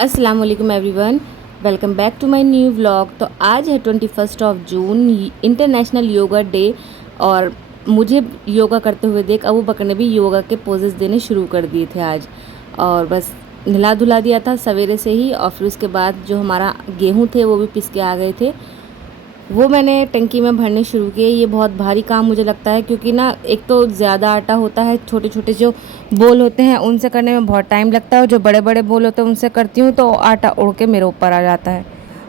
अस्सलाम वालेकुम everyone, welcome back to my new vlog. तो आज है 21 जून, इंटरनेशनल योगा डे। और मुझे योगा करते हुए देख अबू बकर ने भी योगा के पोजेस देने शुरू कर दिए थे आज। और बस नहला धुला दिया था सवेरे से ही। और फिर उसके बाद जो हमारा गेहूं थे वो भी पिस के आ गए थे, वो मैंने टंकी में भरने शुरू किए। ये बहुत भारी काम मुझे लगता है, क्योंकि ना एक तो ज़्यादा आटा होता है, छोटे छोटे जो बोल होते हैं उनसे करने में बहुत टाइम लगता है, और जो बड़े बड़े बोल होते हैं उनसे करती हूँ तो आटा उड़ के मेरे ऊपर आ जाता है।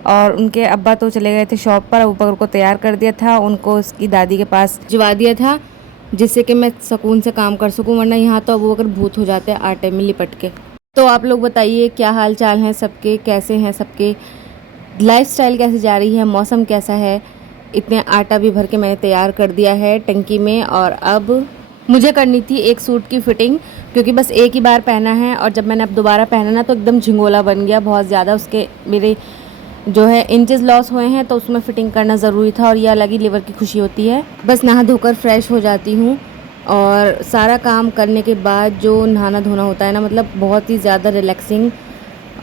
और उनके अब्बा तो चले गए थे शॉप पर, ऊपर को तैयार कर दिया था, उनको उसकी दादी के पास भिजवा दिया था, जिससे कि मैं सुकून से काम कर सकूँ, वरना यहाँ तो वो अगर भूत हो जाते हैं आटे में लिपट के। तो आप लोग बताइए क्या हाल चाल हैं सबके, कैसे हैं सबके, लाइफस्टाइल कैसे जा रही है, मौसम कैसा है। इतने आटा भी भर के मैंने तैयार कर दिया है टंकी में। और अब मुझे करनी थी एक सूट की फ़िटिंग, क्योंकि बस एक ही बार पहना है, और जब मैंने अब दोबारा पहना ना तो एकदम झिंगोला बन गया बहुत ज़्यादा। उसके मेरे जो है इंचेस लॉस हुए हैं, तो उसमें फ़िटिंग करना ज़रूरी था, और ये अलग ही लेवल की खुशी होती है। बस नहा धोकर फ्रेश हो जाती हूँ, और सारा काम करने के बाद जो नहाना धोना होता है ना, मतलब बहुत ही ज़्यादा रिलैक्सिंग।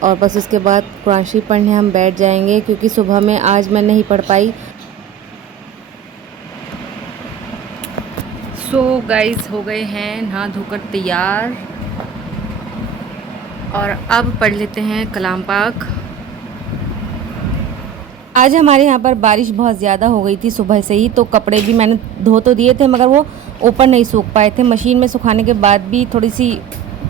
और बस उसके बाद कुरान शरीफ पढ़ने हम बैठ जाएंगे, क्योंकि सुबह में आज मैं नहीं पढ़ पाई। सो गाइस हो गए हैं नहा धोकर तैयार, और अब पढ़ लेते हैं कलाम पाक। आज हमारे यहाँ पर बारिश बहुत ज़्यादा हो गई थी सुबह से ही, तो कपड़े भी मैंने धो तो दिए थे, मगर वो ऊपर नहीं सूख पाए थे। मशीन में सुखाने के बाद भी थोड़ी सी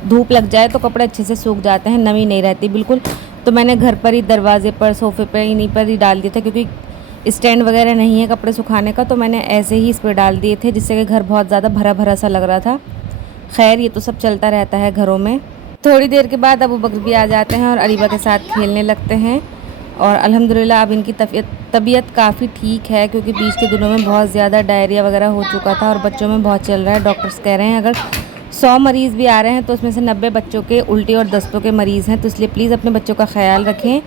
धूप लग जाए तो कपड़े अच्छे से सूख जाते हैं, नमी नहीं रहती बिल्कुल। तो मैंने घर पर ही दरवाजे पर, सोफ़े पर, इन्हीं पर ही डाल दिए थे, क्योंकि स्टैंड वगैरह नहीं है कपड़े सुखाने का, तो मैंने ऐसे ही इस पर डाल दिए थे, जिससे कि घर बहुत ज़्यादा भरा भरा सा लग रहा था। खैर ये तो सब चलता रहता है घरों में। थोड़ी देर के बाद अबू बकर भी आ जाते हैं और अरीबा के साथ खेलने लगते हैं। और अल्हम्दुलिल्लाह अब इनकी तबीयत काफ़ी ठीक है, क्योंकि बीच के दिनों में बहुत ज़्यादा डायरिया वगैरह हो चुका था, और बच्चों में बहुत चल रहा है। डॉक्टर्स कह रहे हैं अगर 100 मरीज़ भी आ रहे हैं तो उसमें से 90 बच्चों के उल्टी और दस्तों के मरीज़ हैं, तो इसलिए प्लीज़ अपने बच्चों का ख्याल रखें।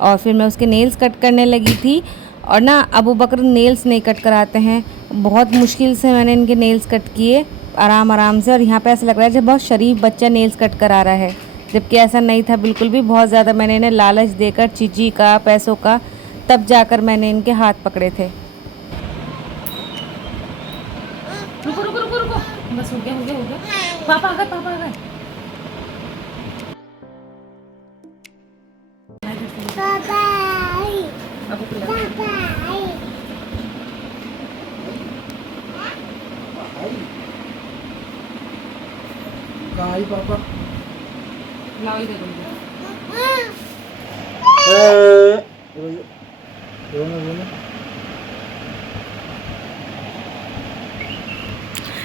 और फिर मैं उसके नेल्स कट करने लगी थी, और ना अबू बकर नेल्स नहीं कट कराते हैं, बहुत मुश्किल से मैंने इनके नेल्स कट किए आराम आराम से। और यहाँ पे ऐसा लग रहा है जब बहुत शरीफ बच्चा नेल्स कट करा रहा है, जबकि ऐसा नहीं था बिल्कुल भी। बहुत ज़्यादा मैंने इन्हें लालच देकर, चीज़ी का, पैसों का, तब जाकर मैंने इनके हाथ पकड़े थे। रुको रुको रुको रुको, बस हो गया हो गया हो गया। पापा आ गए, पापा आ गए। पापा लाओ इधर दो। रोना रोना।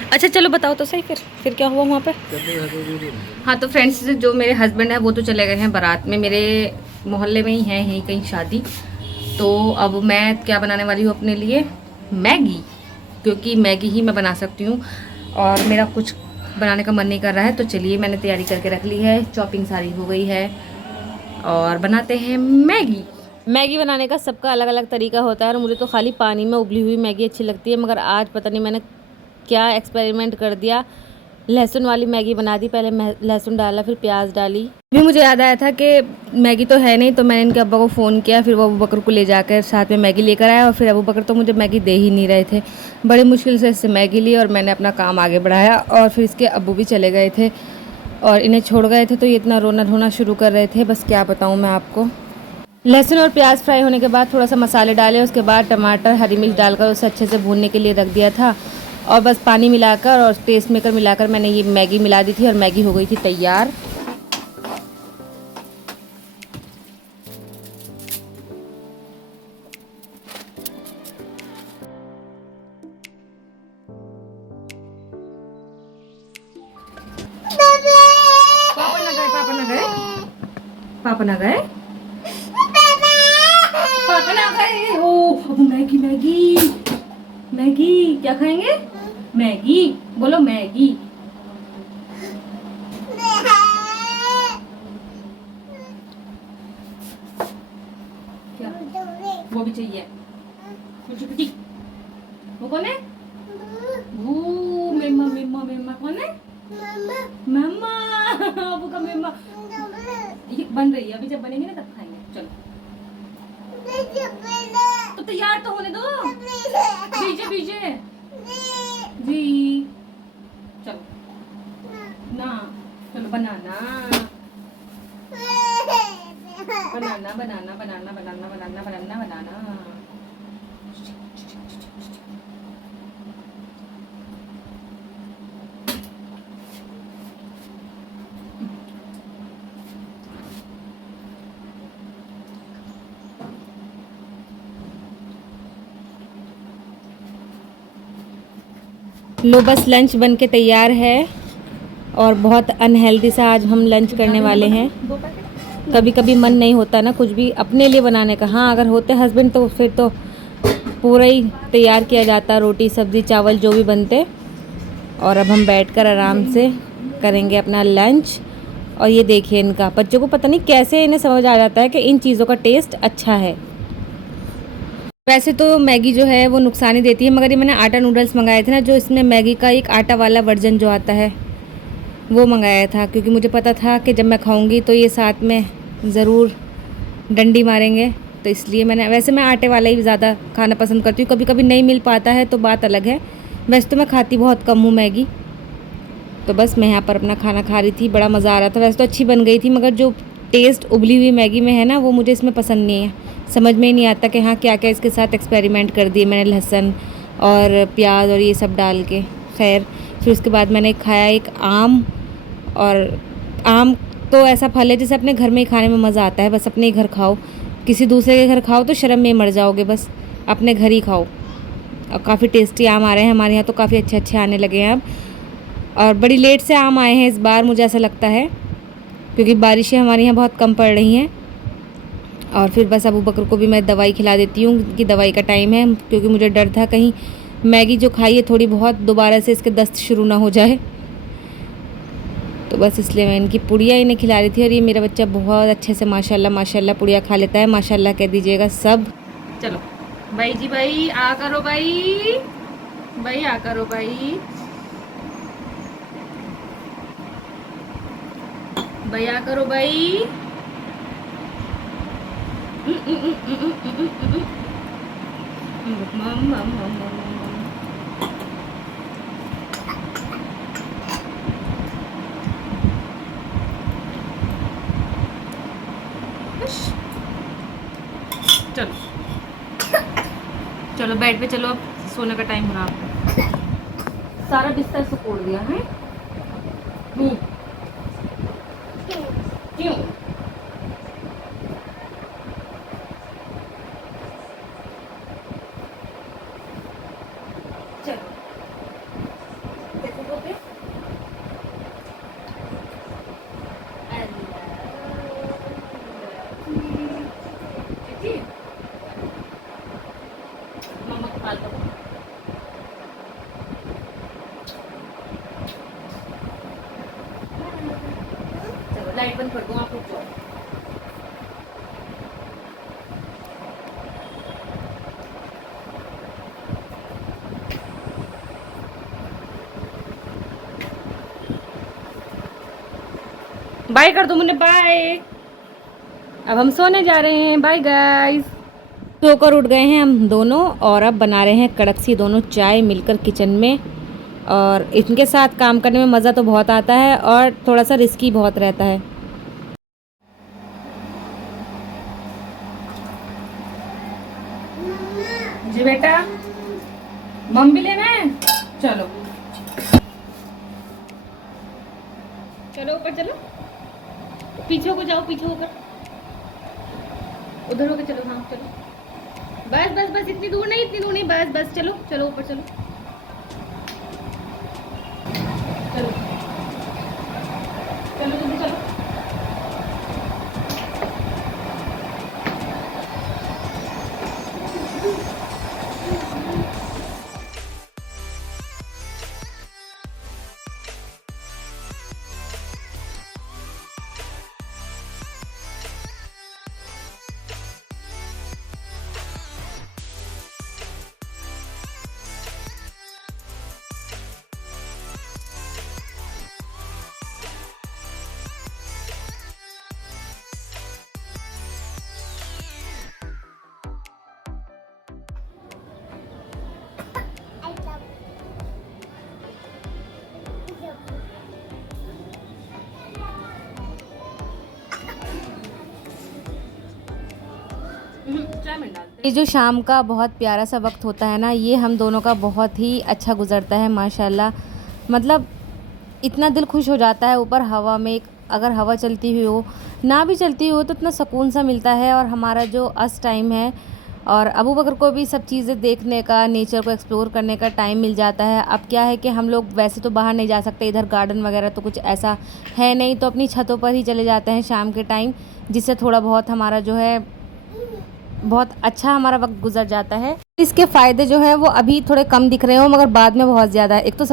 अच्छा चलो बताओ तो सही, फिर क्या हुआ वहाँ पे। हाँ तो फ्रेंड्स, जो मेरे हस्बैंड है वो तो चले गए हैं बारात में, मेरे मोहल्ले में ही है यहीं कहीं शादी। तो अब मैं क्या बनाने वाली हूँ अपने लिए, मैगी, क्योंकि मैगी ही मैं बना सकती हूँ, और मेरा कुछ बनाने का मन नहीं कर रहा है। तो चलिए मैंने तैयारी करके रख ली है, चॉपिंग सारी हो गई है, और बनाते हैं मैगी। मैगी बनाने का सबका अलग अलग तरीका होता है, और मुझे तो खाली पानी में उबली हुई मैगी अच्छी लगती है, मगर आज पता नहीं मैंने क्या एक्सपेरिमेंट कर दिया, लहसुन वाली मैगी बना दी। पहले लहसुन डाला, फिर प्याज डाली। फिर मुझे याद आया था कि मैगी तो है नहीं, तो मैंने इनके अब्बा को फ़ोन किया, फिर वो अबू बकर को ले जाकर साथ में मैगी लेकर आया। और फिर अबू बकर तो मुझे मैगी दे ही नहीं रहे थे, बड़ी मुश्किल से इससे मैगी ली, और मैंने अपना काम आगे बढ़ाया। और फिर इसके अब्बू भी चले गए थे और इन्हें छोड़ गए थे, तो ये इतना रोना धोना शुरू कर रहे थे, बस क्या बताऊँ मैं आपको। लहसुन और प्याज फ्राई होने के बाद थोड़ा सा मसाले डाले, उसके बाद टमाटर, हरी मिर्च डालकर उसे अच्छे से भूनने के लिए रख दिया था। और बस पानी मिलाकर और टेस्ट मेकर मिलाकर मैंने ये मैगी मिला दी थी, और मैगी हो गई थी तैयार। पापा ना गए, पापा ना गए, पापा ना गए, पापा ना गए। ओ अब मैगी मैगी मैगी, क्या खाएंगे, मैगी, बोलो मैगी। क्या वो भी चाहिए, कुछ कुछ। वो कौन है, वो मेमा मेमा मेमा कौन है, मम्मा, वो का मेमा। ये बन रही है, अभी जब बनेंगे ना तब खाएंगे। चलो तो तैयार तो होने दो। बीजे बीजे जी। चलो ना, चलो बनाना बनाना बनाना बनाना बनाना बनाना बनाना बनाना। लो बस लंच बन के तैयार है और बहुत अनहेल्दी सा आज हम लंच करने वाले हैं। कभी कभी मन नहीं होता ना कुछ भी अपने लिए बनाने का। हाँ अगर होते हस्बैंड तो फिर तो पूरा ही तैयार किया जाता, रोटी सब्ज़ी चावल जो भी बनते। और अब हम बैठकर आराम से करेंगे अपना लंच। और ये देखिए इनका, बच्चों को पता नहीं कैसे इन्हें समझ आ जाता है कि इन चीज़ों का टेस्ट अच्छा है। वैसे तो मैगी जो है वो नुकसान ही देती है, मगर ये मैंने आटा नूडल्स मंगाए थे ना, जो इसमें मैगी का एक आटा वाला वर्जन जो आता है वो मंगाया था, क्योंकि मुझे पता था कि जब मैं खाऊंगी तो ये साथ में ज़रूर डंडी मारेंगे। तो इसलिए वैसे मैं आटे वाला ही ज़्यादा खाना पसंद करती हूँ। कभी कभी नहीं मिल पाता है तो बात अलग है, वैसे तो मैं खाती बहुत कम हूँ मैगी। तो बस मैं यहाँ पर अपना खाना खा रही थी, बड़ा मज़ा आ रहा था। वैसे तो अच्छी बन गई थी, मगर जो टेस्ट उबली हुई मैगी में है ना वो मुझे इसमें पसंद नहीं है। समझ में ही नहीं आता कि हाँ क्या क्या इसके साथ एक्सपेरिमेंट कर दिए मैंने, लहसुन और प्याज और ये सब डाल के। खैर फिर उसके बाद मैंने खाया एक आम। और आम तो ऐसा फल है जिसे अपने घर में ही खाने में मज़ा आता है। बस अपने ही घर खाओ, किसी दूसरे के घर खाओ तो शर्म में मर जाओगे। बस अपने घर ही खाओ। और काफ़ी टेस्टी आम आ रहे हैं हमारे यहाँ तो, काफ़ी अच्छे अच्छे आने लगे हैं अब। और बड़ी लेट से आम आए हैं इस बार, मुझे ऐसा लगता है, क्योंकि बारिशें हमारे यहाँ बहुत कम पड़ रही हैं। और फिर बस अबू बकर को भी मैं दवाई खिला देती हूँ कि दवाई का टाइम है, क्योंकि मुझे डर था कहीं मैगी जो खाई है थोड़ी बहुत दोबारा से इसके दस्त शुरू ना हो जाए। तो बस इसलिए मैं इनकी पुड़िया इन्हें खिला रही थी। और ये मेरा बच्चा बहुत अच्छे से माशाल्लाह माशाल्लाह पुड़िया खा लेता है। माशाल्लाह कह दीजिएगा सब। चलो भाई जी, भाई आ करो, भाई भाई आ करो, भाई भैया करो भाई। चलो चलो बेड पे चलो, अब सोने का टाइम हो रहा है। सारा बिस्तर सुकोड़ दिया है। क्यों? चलो देखो पे मम्मा को पाल दो। चलो लाइट बंद कर दूँ, आप उठ जाओ। बाय कर दो मुन्ने, बाय। अब हम सोने जा रहे हैं, बाय गाइस। सोकर उठ गए हैं हम दोनों और अब बना रहे हैं कड़क सी दोनों चाय मिलकर किचन में। और इनके साथ काम करने में मज़ा तो बहुत आता है और थोड़ा सा रिस्की बहुत रहता है। जी बेटा, मम्मी लेना है। चलो चलो ऊपर चलो, पीछे को जाओ, पीछे होकर उधर होकर चलो। हाँ चलो, बस बस बस, इतनी दूर नहीं, इतनी दूर नहीं, बस बस चलो चलो ऊपर चलो। चलो चलो जल्दी चलो। ये जो शाम का बहुत प्यारा सा वक्त होता है ना, ये हम दोनों का बहुत ही अच्छा गुजरता है माशाल्लाह। मतलब इतना दिल खुश हो जाता है ऊपर हवा में, अगर हवा चलती हुई हो, ना भी चलती हो तो इतना सुकून सा मिलता है। और हमारा जो अस टाइम है, और अबू बकर को भी सब चीज़ें देखने का, नेचर को एक्सप्लोर करने का टाइम मिल जाता है। अब क्या है कि हम लोग वैसे तो बाहर नहीं जा सकते, इधर गार्डन वगैरह तो कुछ ऐसा है नहीं, तो अपनी छतों पर ही चले जाते हैं शाम के टाइम, जिससे थोड़ा बहुत हमारा जो है बहुत अच्छा हमारा वक्त गुजर जाता है। इसके फ़ायदे जो है वो अभी थोड़े कम दिख रहे हो, मगर बाद में बहुत ज़्यादा है। एक तो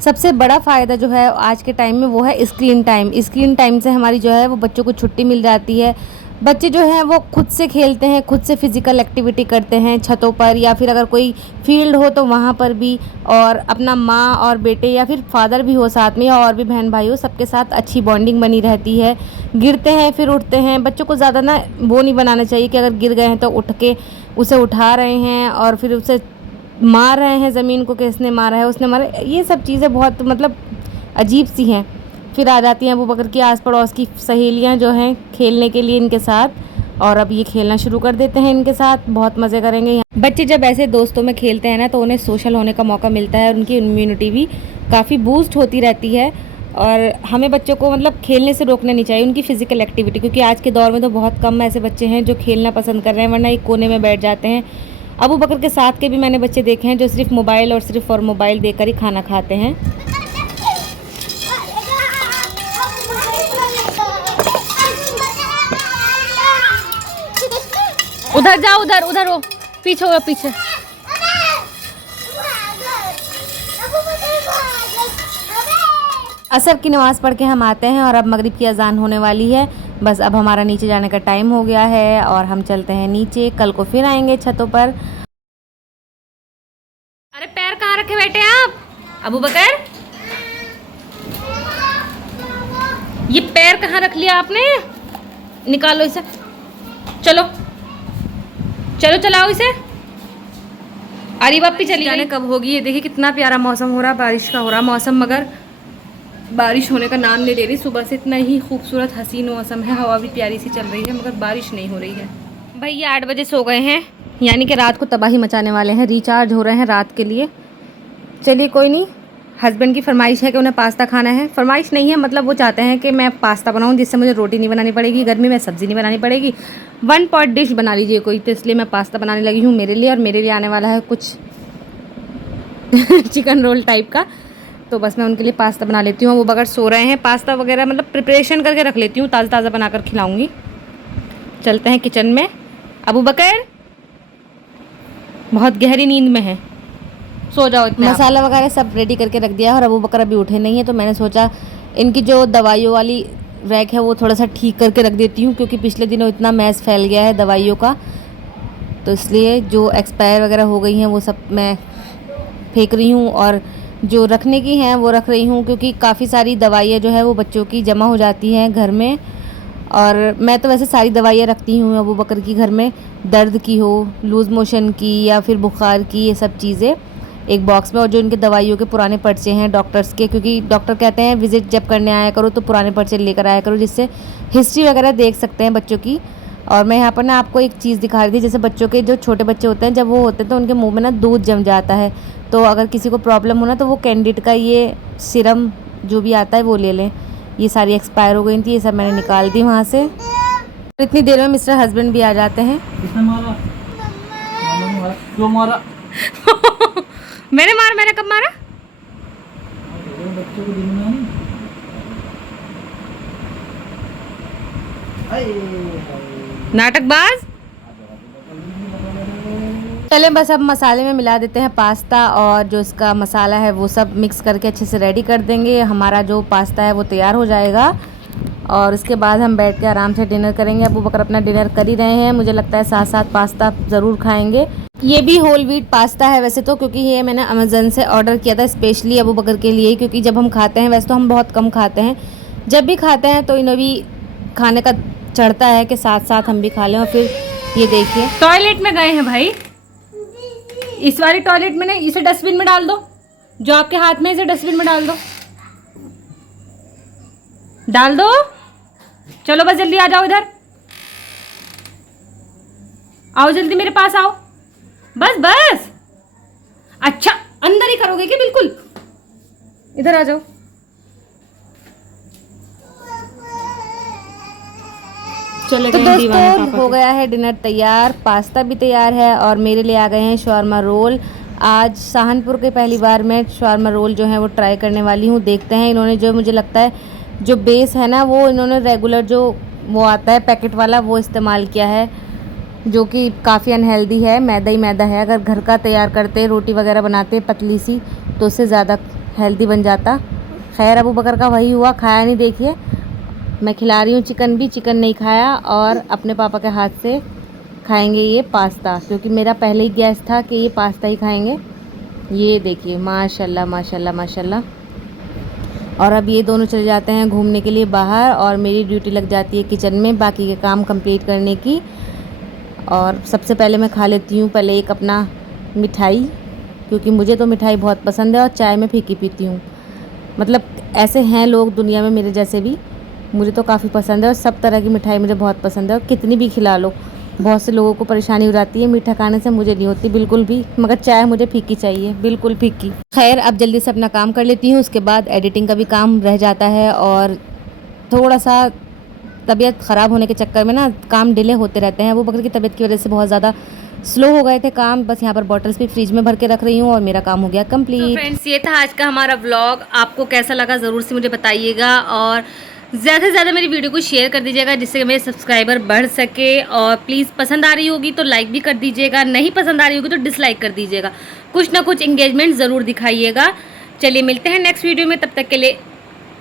सबसे बड़ा फ़ायदा जो है आज के टाइम में वो है स्क्रीन टाइम। स्क्रीन टाइम से हमारी जो है वो बच्चों को छुट्टी मिल जाती है। बच्चे जो हैं वो खुद से खेलते हैं, खुद से फ़िज़िकल एक्टिविटी करते हैं छतों पर, या फिर अगर कोई फील्ड हो तो वहाँ पर भी, और अपना माँ और बेटे या फिर फादर भी हो साथ में, या और भी बहन भाई हो, सबके साथ अच्छी बॉन्डिंग बनी रहती है। गिरते हैं फिर उठते हैं। बच्चों को ज़्यादा ना वो नहीं बनाना चाहिए कि अगर गिर गए हैं तो उठ के उसे उठा रहे हैं और फिर उसे मार रहे हैं, ज़मीन को किसने मारा है, उसने मारा। ये सब चीज़ें बहुत मतलब अजीब सी हैं। फिर आ जाती हैं अबू बकर की आस पड़ोस की सहेलियां जो हैं खेलने के लिए इनके साथ, और अब ये खेलना शुरू कर देते हैं इनके साथ। बहुत मज़े करेंगे यहाँ। बच्चे जब ऐसे दोस्तों में खेलते हैं ना, तो उन्हें सोशल होने का मौका मिलता है, और उनकी इम्यूनिटी भी काफ़ी बूस्ट होती रहती है। और हमें बच्चों को मतलब खेलने से रोकना नहीं चाहिए, उनकी फ़िज़िकल एक्टिविटी, क्योंकि आज के दौर में तो बहुत कम ऐसे बच्चे हैं जो खेलना पसंद कर रहे हैं, वरना एक कोने में बैठ जाते हैं। अबू बकर के साथ के भी मैंने बच्चे देखे हैं जो सिर्फ मोबाइल और मोबाइल देखकर ही खाना खाते हैं। उधर जाओ, उधर हो, पीछे हो, पीछे। असर की नमाज़ पढ़ के हम आते हैं, और अब मगरिब की अजान होने वाली है। बस अब हमारा नीचे जाने का टाइम हो गया है, और हम चलते हैं नीचे। कल को फिर आएंगे छतों पर। अरे पैर कहाँ रखे बैठे आप अबू बकर? ये पैर कहाँ रख लिया आपने? निकालो इसे। चलो चलो, चलाओ इसे। अरे बापी चली जाने कब होगी। ये देखिए कितना प्यारा मौसम हो रहा, बारिश का हो रहा मौसम, मगर बारिश होने का नाम नहीं ले रही। सुबह से इतना ही खूबसूरत हसीन मौसम है, हवा भी प्यारी सी चल रही है, मगर बारिश नहीं हो रही है। भाई ये 8 बजे सो गए हैं, यानी कि रात को तबाही मचाने वाले हैं, रिचार्ज हो रहे हैं रात के लिए। चलिए कोई नहीं, हस्बैंड की फरमाइश है कि उन्हें पास्ता खाना है। फरमाइश नहीं है, मतलब वो चाहते हैं कि मैं पास्ता बनाऊं जिससे मुझे रोटी नहीं बनानी पड़ेगी, गर्मी में सब्ज़ी नहीं बनानी पड़ेगी, 1 पॉट डिश बना लीजिए कोई। तो इसलिए मैं पास्ता बनाने लगी हूँ मेरे लिए, और मेरे लिए आने वाला है कुछ चिकन रोल टाइप का। तो बस मैं उनके लिए पास्ता बना लेती हूँ। वो बगैर सो रहे हैं, पास्ता वगैरह मतलब प्रिपरेशन करके रख लेती हूँ, ताज़ा ताज़ा बनाकर खिलाऊँगी। चलते हैं किचन में। अबू बकर बहुत गहरी नींद में है, सो जाओ। इतना मसाला वगैरह सब रेडी करके रख दिया, और अबू बकर अभी उठे नहीं है, तो मैंने सोचा इनकी जो दवाइयों वाली रैक है वो थोड़ा सा ठीक करके रख देती हूँ, क्योंकि पिछले दिनों इतना मैस फैल गया है दवाइयों का, तो इसलिए जो एक्सपायर वगैरह हो गई हैं वो सब मैं फेंक रही हूँ, और जो रखने की हैं वो रख रही हूँ, क्योंकि काफ़ी सारी दवाइयाँ जो है वो बच्चों की जमा हो जाती हैं घर में। और मैं तो वैसे सारी दवाइयाँ रखती हूँ अबू बकर की घर में, दर्द की हो, लूज़ मोशन की, या फिर बुखार की, ये सब चीज़ें एक बॉक्स में। और जो इनके दवाइयों के पुराने पर्चे हैं डॉक्टर्स के, क्योंकि डॉक्टर कहते हैं विज़िट जब करने आया करो तो पुराने पर्चे लेकर आया करो, जिससे हिस्ट्री वगैरह देख सकते हैं बच्चों की। और मैं यहाँ पर ना आपको एक चीज़ दिखा रही थी, जैसे बच्चों के जो छोटे बच्चे होते हैं, जब वो होते हैं तो उनके मुंह में ना दूध जम जाता है, तो अगर किसी को प्रॉब्लम हो ना तो वो कैंडिड का ये सीरम जो भी आता है वो ले लें। ये सारी एक्सपायर हो गई थी, ये सब मैंने निकाल दी वहाँ से। इतनी देर में मिस्टर हस्बैंड भी आ जाते हैं। किसने मारा? मामा ने मारा। क्यों मारा? मैंने कब मारा? बच्चों को दिन में नाटकबाज। चले बस अब मसाले में मिला देते हैं पास्ता, और जो इसका मसाला है वो सब मिक्स करके अच्छे से रेडी कर देंगे। हमारा जो पास्ता है वो तैयार हो जाएगा, और उसके बाद हम बैठ के आराम से डिनर करेंगे। अबू बकर अपना डिनर कर ही रहे हैं, मुझे लगता है साथ साथ पास्ता ज़रूर खाएंगे। ये भी होल व्हीट पास्ता है वैसे तो, क्योंकि ये मैंने अमेज़न से ऑर्डर किया था स्पेशली अबू बकर के लिए, क्योंकि जब हम खाते हैं, वैसे तो हम बहुत कम खाते हैं, जब भी खाते हैं तो इन्हें भी खाने का चढ़ता है कि साथ साथ हम भी खा लें। और फिर ये देखिए टॉयलेट में गए हैं भाई, इस वाली टॉयलेट में नहीं, इसे डस्टबिन में डाल दो, जो आपके हाथ में, इसे डस्टबिन में डाल दो, डाल दो। चलो बस जल्दी आ जाओ इधर। आओ जल्दी मेरे पास आओ, बस बस। अच्छा अंदर ही करोगे क्या? बिल्कुल इधर आ जाओ। चले तो गए दीवाने दोस्तों पापा हो के। गया है डिनर तैयार, पास्ता भी तैयार है और मेरे लिए आ गए हैं शॉर्मा रोल। आज सहारनपुर के पहली बार मैं शॉर्मा रोल जो है वो ट्राई करने वाली हूँ। देखते हैं इन्होंने जो मुझे लगता है जो बेस है ना वो इन्होंने रेगुलर जो वो आता है पैकेट वाला वो इस्तेमाल किया है, जो कि काफ़ी अनहेल्दी है, मैदा ही मैदा है। अगर घर का तैयार करते रोटी वगैरह बनाते पतली सी तो उससे ज़्यादा हेल्दी बन जाता। खैर अबू बकर का वही हुआ, खाया नहीं। देखिए मैं खिला रही हूँ चिकन भी, चिकन नहीं खाया और अपने पापा के हाथ से खाएंगे ये पास्ता, क्योंकि मेरा पहले ही गैस था कि ये पास्ता ही खाएंगे। ये देखिए माशाल्लाह माशाल्लाह माशाल्लाह। और अब ये दोनों चले जाते हैं घूमने के लिए बाहर और मेरी ड्यूटी लग जाती है किचन में बाकी के काम कंप्लीट करने की। और सबसे पहले मैं खा लेती हूँ पहले एक अपना मिठाई, क्योंकि मुझे तो मिठाई बहुत पसंद है और चाय में फीकी पीती हूँ। मतलब ऐसे हैं लोग दुनिया में मेरे जैसे भी, मुझे तो काफ़ी पसंद है और सब तरह की मिठाई मुझे बहुत पसंद है और कितनी भी खिला लो। बहुत से लोगों को परेशानी हो जाती है मीठा खाने से, मुझे नहीं होती बिल्कुल भी, मगर चाय मुझे फीकी चाहिए, बिल्कुल फीकी। खैर अब जल्दी से अपना काम कर लेती हूँ, उसके बाद एडिटिंग का भी काम रह जाता है और थोड़ा सा तबीयत ख़राब होने के चक्कर में ना काम डिले होते रहते हैं। वो बकर की तबीयत की वजह से बहुत ज़्यादा स्लो हो गए थे काम। बस यहाँ पर बॉटल्स भी फ्रिज में भर के रख रही हूँ और मेरा काम हो गया कंप्लीट। तो फ्रेंड्स ये था आज का हमारा व्लॉग, आपको कैसा लगा ज़रूर से मुझे बताइएगा और ज़्यादा से ज़्यादा मेरी वीडियो को शेयर कर दीजिएगा जिससे मेरे सब्सक्राइबर बढ़ सके। और प्लीज़ पसंद आ रही होगी तो लाइक भी कर दीजिएगा, नहीं पसंद आ रही होगी तो डिसलाइक कर दीजिएगा, कुछ ना कुछ इंगेजमेंट ज़रूर दिखाइएगा। चलिए मिलते हैं नेक्स्ट वीडियो में, तब तक के लिए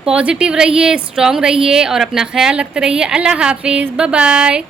पॉजिटिव रहिए, स्ट्रॉन्ग रहिए और अपना ख्याल रखते रहिए। अल्लाह हाफिज़, बाय बाय।